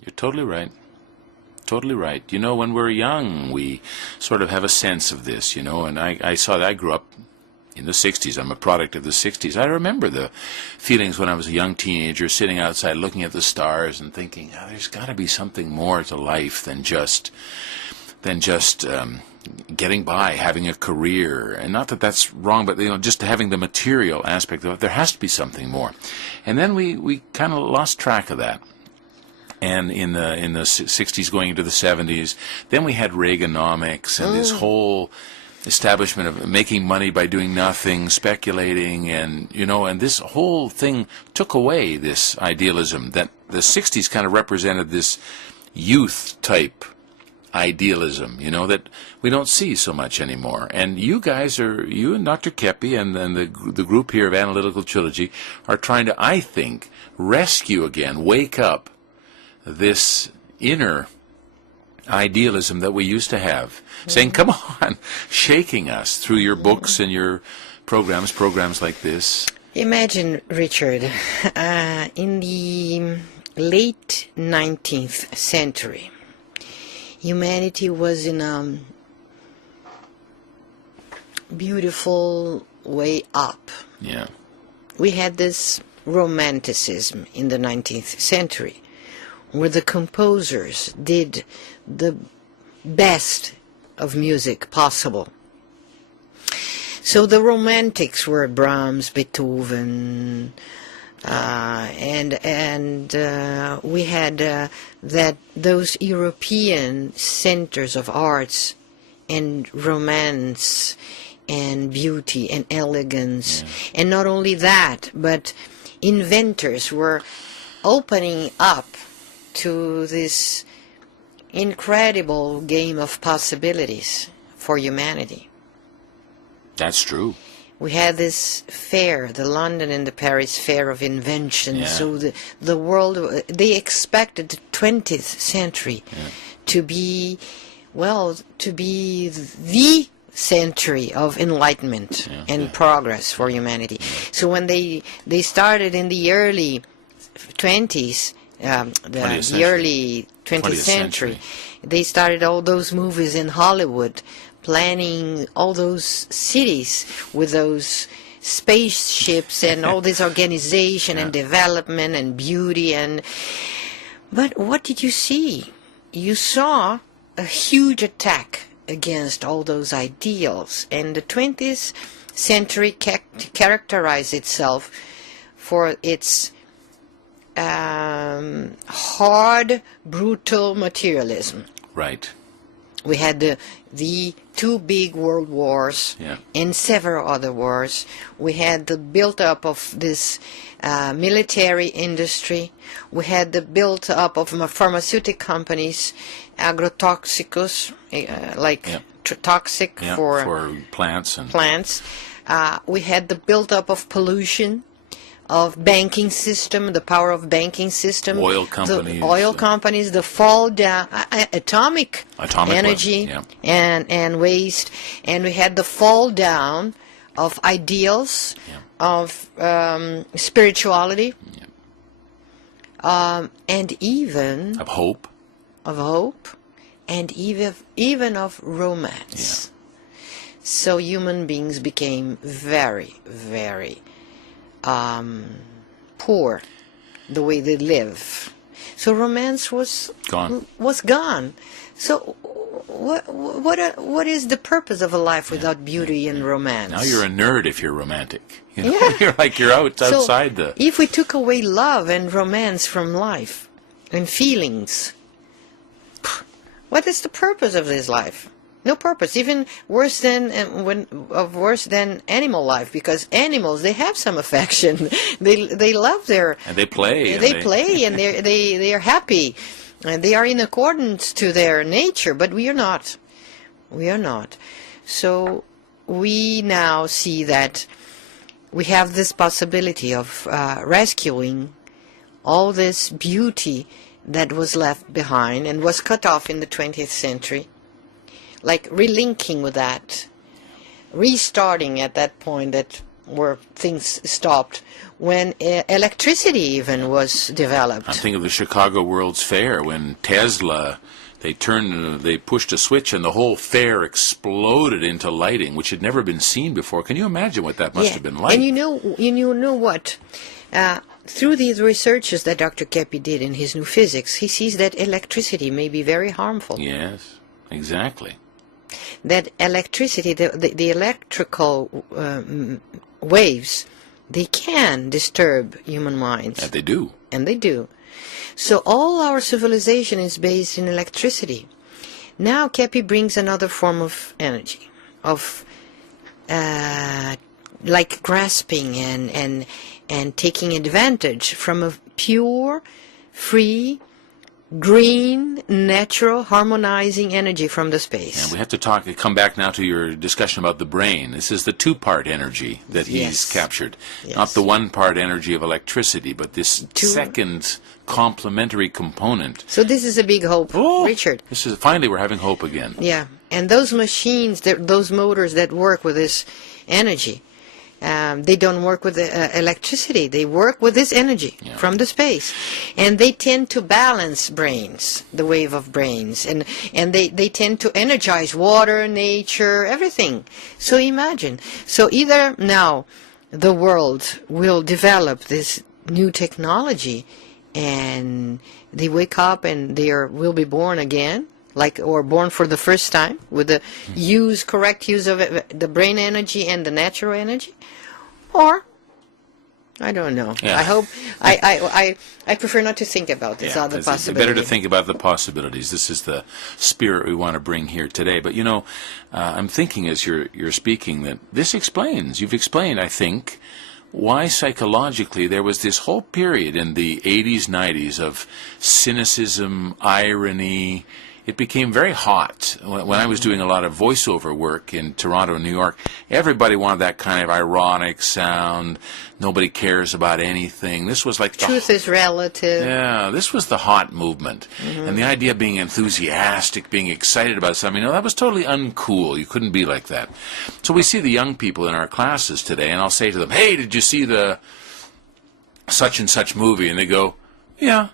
You're totally right. Totally right. You know, when we're young, we sort of have a sense of this, you know, and I saw that. I grew up in the 60s. I'm a product of the 60s. I remember the feelings when I was a young teenager sitting outside looking at the stars and thinking, oh, there's got to be something more to life than just getting by, having a career. And not that that's wrong, but, you know, just having the material aspect of it. There has to be something more. And then we kind of lost track of that. And in the 60s going into the 70s, then we had Reaganomics and this whole establishment of making money by doing nothing, speculating, and, you know, and this whole thing took away this idealism that the 60s kind of represented, this youth type idealism, you know, that we don't see so much anymore. And you guys you and Dr. Keppe and the group here of Analytical Trilogy are trying to, I think, rescue again, wake up this inner idealism that we used to have, saying, come on, shaking us through your books and your programs like this. Imagine, Richard, in the late 19th century, humanity was in a beautiful way up. Yeah. We had this Romanticism in the 19th century, where the composers did the best of music possible. So the romantics were Brahms, Beethoven, and we had those European centers of arts and romance and beauty and elegance. Yeah. And not only that, but inventors were opening up to this incredible game of possibilities for humanity. That's true. We had this fair, the London and the Paris Fair of Invention. Yeah. So the world, they expected the 20th century to be the century of enlightenment and progress for humanity. So when they started in the early 20s, the early 20th century, they started all those movies in Hollywood, planning all those cities with those spaceships and all this organization and development and beauty. But what did you see? You saw a huge attack against all those ideals, and the 20th century characterized itself for its hard, brutal materialism. Right. We had the two big world wars and several other wars. We had the build-up of this military industry. We had the build-up of pharmaceutical companies, agrotoxicos, toxic for plants. We had the build-up of pollution, of banking system, the power of banking system, oil companies, the fall down, atomic energy and waste, and we had the fall down of ideals, of spirituality, and even of hope, and even of romance. So human beings became very, very poor, the way they live. So romance was gone. So what is the purpose of a life without beauty and romance? Now you're a nerd if you're romantic. You know? you're outside the. If we took away love and romance from life and feelings, what is the purpose of this life? No purpose. Even worse than animal life, because animals, they have some affection. They love their and they play. They play and they are happy, and they are in accordance to their nature. But we are not. We are not. So we now see that we have this possibility of rescuing all this beauty that was left behind and was cut off in the 20th century. Like relinking with that, restarting at that point that where things stopped, when electricity even was developed. I'm thinking of the Chicago World's Fair when Tesla, they pushed a switch and the whole fair exploded into lighting, which had never been seen before. Can you imagine what that must have been like? And you know what? Through these researches that Dr. Keppe did in his New Physics, he sees that electricity may be very harmful. Yes, exactly. That electricity, the electrical waves, they can disturb human minds. And they do. And they do. So all our civilization is based in electricity. Now Keppe brings another form of energy, of like grasping and taking advantage from a pure, free, green, natural, harmonizing energy from the space. And we have to come back now to your discussion about the brain. This is the two-part energy that he's captured. Yes. Not the one-part energy of electricity, but this second complementary component. So this is a big hope, Richard. Finally we're having hope again. Yeah, and those machines, those motors that work with this energy, they don't work with electricity. They work with this energy from the space. And they tend to balance brains, the wave of brains. And they tend to energize water, nature, everything. So imagine. So either now the world will develop this new technology and they wake up and they will be born again, or born for the first time with the correct use of the brain energy and the natural energy. Or, I don't know. Yeah. I hope, I prefer not to think about this other possibility. It's better to think about the possibilities. This is the spirit we want to bring here today. But, I'm thinking as you're speaking that you've explained, I think, why psychologically there was this whole period in the 80s, 90s of cynicism, irony. It became very hot. When I was doing a lot of voiceover work in Toronto and New York, everybody wanted that kind of ironic sound. Nobody cares about anything. This was like truth is relative. Yeah, this was the hot movement. And the idea of being enthusiastic, being excited about something, that was totally uncool. You couldn't be like that. So we see the young people in our classes today, and I'll say to them, hey, did you see the such and such movie? And they go, yeah.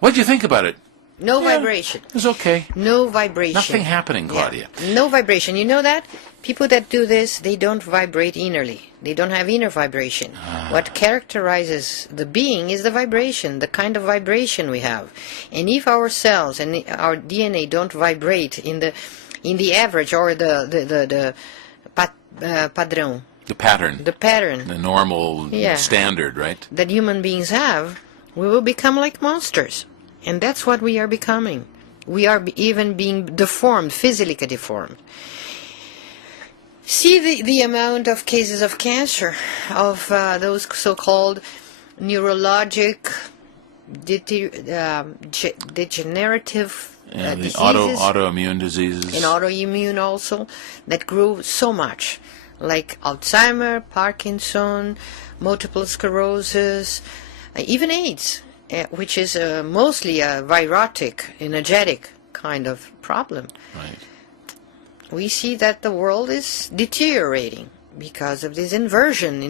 What did you think about it? No vibration. It was okay. No vibration. Nothing happening, Claudia. Yeah. No vibration. You know that? People that do this, they don't vibrate innerly. They don't have inner vibration. What characterizes the being is the vibration, the kind of vibration we have. And if our cells and our DNA don't vibrate in the average or the padrão, the pattern, the normal standard, right? That human beings have, we will become like monsters. And that's what we are becoming. We are even being deformed, physically deformed. See the amount of cases of cancer, of those so-called neurologic degenerative diseases. Autoimmune diseases. And autoimmune also, that grew so much. Like Alzheimer, Parkinson, multiple sclerosis, even AIDS. Which is mostly a virotic, energetic kind of problem. Right. We see that the world is deteriorating because of this inversion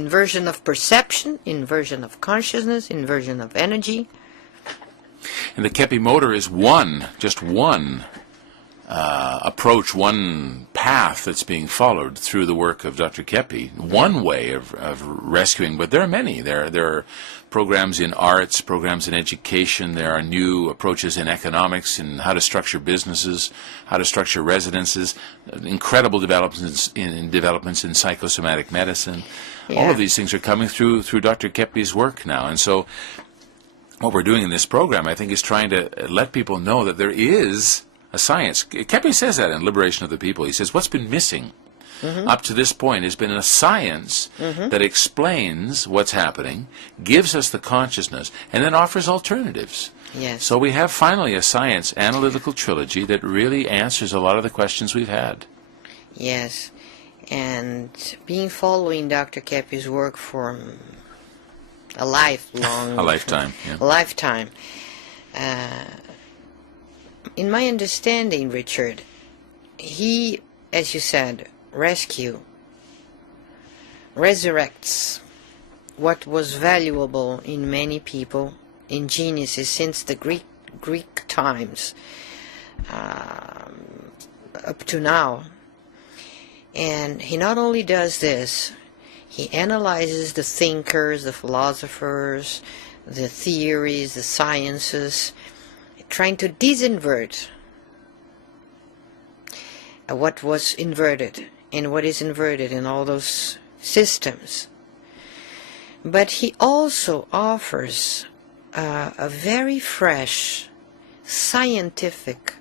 of perception, inversion of consciousness, inversion of energy. And the Keppe Motor is just one approach, one path that's being followed through the work of Dr. Keppe. One way of rescuing, but there are many. There are programs in arts, programs in education. There are new approaches in economics, in how to structure businesses, how to structure residences. Incredible developments in psychosomatic medicine. Yeah. All of these things are coming through Dr. Keppe's work now, and so what we're doing in this program, I think, is trying to let people know that there is a science. Keppe says that in Liberation of the People. He says what's been missing up to this point has been a science that explains what's happening, gives us the consciousness, and then offers alternatives. Yes. So we have finally a science, Analytical Trilogy, that really answers a lot of the questions we've had. Yes. And following Dr. Keppe's work for a lifetime. Yeah. A lifetime. In my understanding, Richard, he, as you said, rescue resurrects what was valuable in many people, in geniuses since the Greek times up to now. And he not only does this, he analyzes the thinkers, the philosophers, the theories, the sciences, trying to disinvert what was inverted and what is inverted in all those systems. But he also offers a very fresh scientific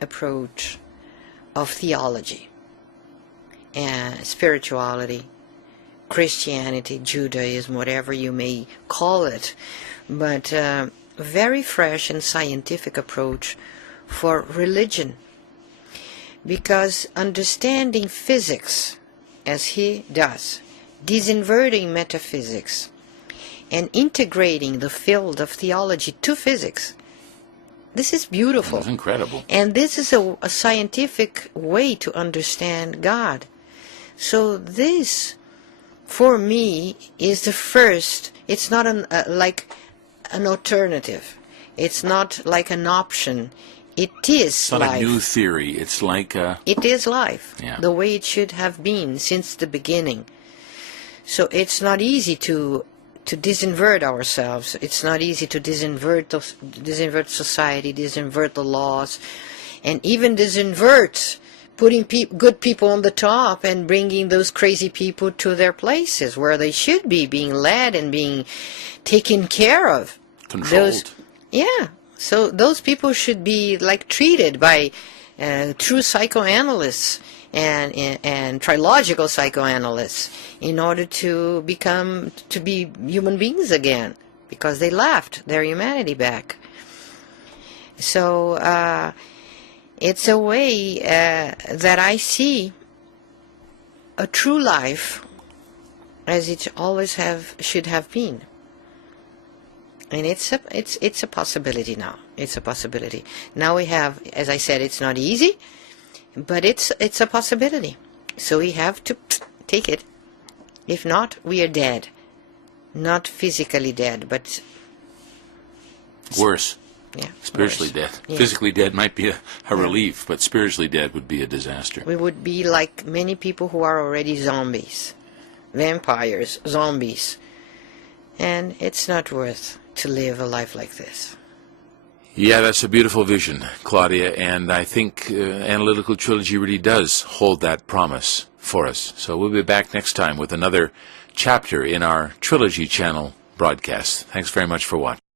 approach of theology and spirituality, Christianity, Judaism, whatever you may call it, but a very fresh and scientific approach for religion. Because understanding physics, as he does, disinverting metaphysics, and integrating the field of theology to physics, this is beautiful. That's incredible. And this is a scientific way to understand God. So this, for me, is the first. It's not like an alternative. It's not like an option. It is it's not life. A new theory. It's like it is life, yeah. The way it should have been since the beginning. So it's not easy to disinvert ourselves. It's not easy to disinvert society, disinvert the laws, and even disinvert putting good people on the top and bringing those crazy people to their places where they should be, being led and being taken care of. Controlled. So those people should be like treated by true psychoanalysts and trilogical psychoanalysts in order to be human beings again, because they left their humanity back. So it's a way that I see a true life as it always should have been. And it's a possibility now. It's a possibility. Now we have, as I said, it's not easy, but it's a possibility. So we have to take it. If not, we are dead. Not physically dead, but worse. Yeah, spiritually dead. Yeah. Physically dead might be a relief, but spiritually dead would be a disaster. We would be like many people who are already zombies, vampires, zombies, and it's not worth to live a life like this. Yeah, that's a beautiful vision, Claudia, and I think Analytical Trilogy really does hold that promise for us. So we'll be back next time with another chapter in our Trilogy Channel broadcast. Thanks very much for watching.